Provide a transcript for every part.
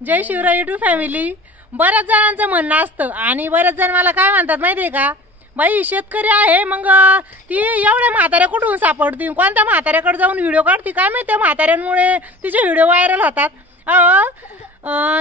जय Shivray YouTube family. बऱ्याच जणांचं म्हणणं असतं आणि बरेच जण मला काय म्हणतात माहितीये का, बाई शेतकरी आहे मग ती एवढ्या म्हाताऱ्या कुठून सापडती, कोणत्या म्हाताऱ्याकडे जाऊन व्हिडिओ काढती काय माहिती, त्या म्हाताऱ्यांमुळे तिचे व्हिडिओ व्हायरल होतात।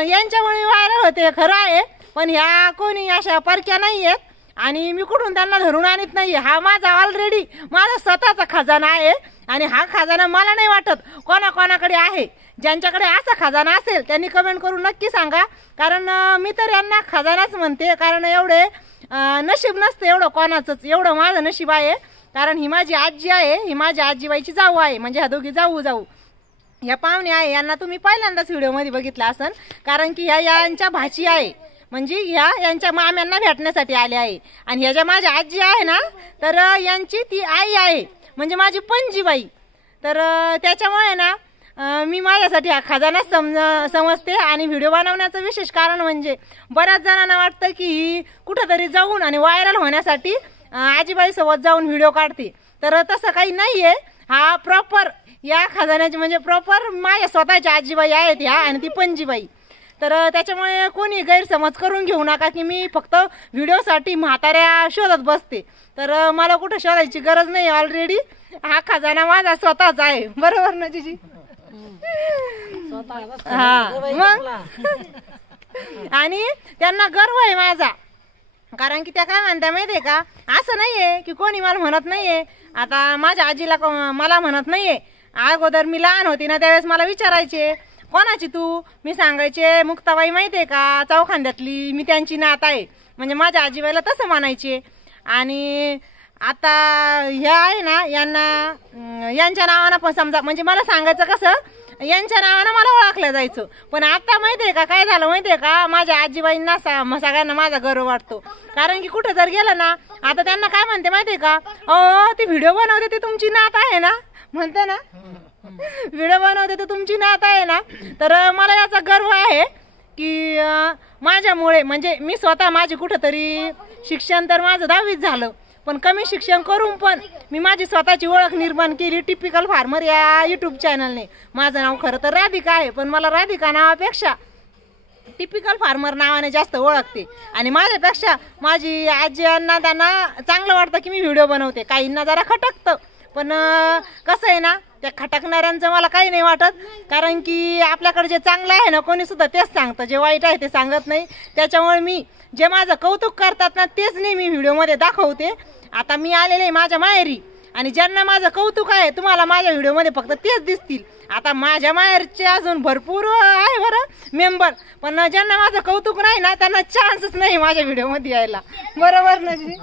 यांच्यामुळे व्हायरल होते खरं आहे, पण ह्या कोणी अशा परक्या नाही आहेत आणि मी कुठून त्यांना धरून आणत नाही। हा माझा ऑलरेडी माझा स्वतःचा खजाना आहे आणि हा खजाना मला नाही वाटत कोणाकोणाकडे आहे। ज्यांच्याकडे असा खजाना असेल त्यांनी कमेंट करून नक्की सांगा, कारण मी तर यांना खजानाच म्हणते, कारण एवढे नशीब नसतं एवढं कोणाचंच, एवढं माझं नशीब आहे। कारण ही माझी आजी आहे, ही माझ्या आजीबाईची जाऊ आहे, म्हणजे ह्या दोघी जाऊ ह्या पाहुणे आहे। यांना तुम्ही पहिल्यांदाच व्हिडिओमध्ये बघितलं असन, कारण की ह्या यांच्या भाची आहे, म्हणजे ह्या यांच्या माम्यांना भेटण्यासाठी आले आहे। आणि ह्या ज्या माझ्या आजी आहे ना, तर यांची ती आई आहे, म्हणजे माझी पणजीबाई। तर त्याच्यामुळे ना मी माझ्यासाठी हा खजाना समजते। आणि व्हिडिओ बनवण्याचं विशेष कारण म्हणजे बऱ्याच जणांना वाटतं की ही कुठेतरी जाऊन आणि व्हायरल होण्यासाठी आजीबाई सोबत जाऊन व्हिडिओ काढते, तर तसं काही नाहीये। हा प्रॉपर या खजान्याची म्हणजे प्रॉपर माझ्या स्वतःच्या आजीबाई आहेत ह्या आणि ती पणजीबाई। तर त्याच्यामुळे कोणी गैरसमज करून घेऊ नका की मी फक्त व्हिडिओसाठी म्हाताऱ्या शोधत बसते, तर मला कुठं शोधायची गरज नाही। ऑलरेडी हा खजाना माझा स्वतःच आहे, बरोबर ना जीजी? हा मग आणि त्यांना गर्व आहे माझा, कारण की त्या काय म्हणता माहितीये का, असं नाहीये की कोणी मला म्हणत नाहीये। आता माझ्या आजीला मला म्हणत नाहीये, अगोदर मी लहान होती ना त्यावेळेस मला विचारायचे कोणाची तू, मी सांगायचे मुक्ताबाई माहितीये का चौखांद्यातली, मी त्यांची नात आहे, म्हणजे माझ्या आजीबाईला तसं म्हणायचे। आणि आता ह्या आहे ना, यांच्या नावानं पण समजा, म्हणजे मला सांगायचं कसं यांच्या नावानं मला ओळखलं जायचं, पण आता माहितीये का काय झालं माहितीये का, माझ्या आजीबाईंना सगळ्यांना माझा गर्व वाटतो। कारण की कुठे जर गेलं ना, आता त्यांना काय म्हणते माहितीये का, ती व्हिडिओ बनवते ती तुमची नात आहे ना, म्हणते ना व्हिडिओ बनवते तर तुमची नात आहे ना। तर मला याचा गर्व आहे की माझ्यामुळे, म्हणजे मी स्वतः माझी कुठेतरी शिक्षण तर माझं 10वीच झालं, पण कमी शिक्षण करून पण मी माझी स्वतःची ओळख निर्माण केली टिपिकल फार्मर या युट्यूब चॅनलने। माझं नाव खरं तर राधिका आहे, पण मला राधिका नावापेक्षा टिपिकल फार्मर नावाने जास्त ओळखते। आणि माझ्यापेक्षा माझी आजींना त्यांना चांगलं वाटतं की मी व्हिडिओ बनवते, काहींना जरा खटकतं, पण कसं आहे ना, त्या खटकणाऱ्यांचं मला काही नाही वाटत, कारण की आपल्याकडे जे चांगलं आहे ना कोणी सुद्धा तेच सांगतं, जे वाईट आहे ते सांगत नाही। त्याच्यामुळे मी जे माझं कौतुक करतात ना तेच नेहमी व्हिडिओमध्ये दाखवते। आता मी आलेले आहे माझ्या माहेरी आणि ज्यांना माझं कौतुक आहे तुम्हाला माझ्या व्हिडिओमध्ये फक्त तेच दिसतील। आता माझ्या माहेरचे अजून भरपूर आहे बरं मेंबर, पण ज्यांना माझं कौतुक नाही ना त्यांना चान्सच नाही माझ्या व्हिडिओमध्ये यायला, बरोबर ना जी?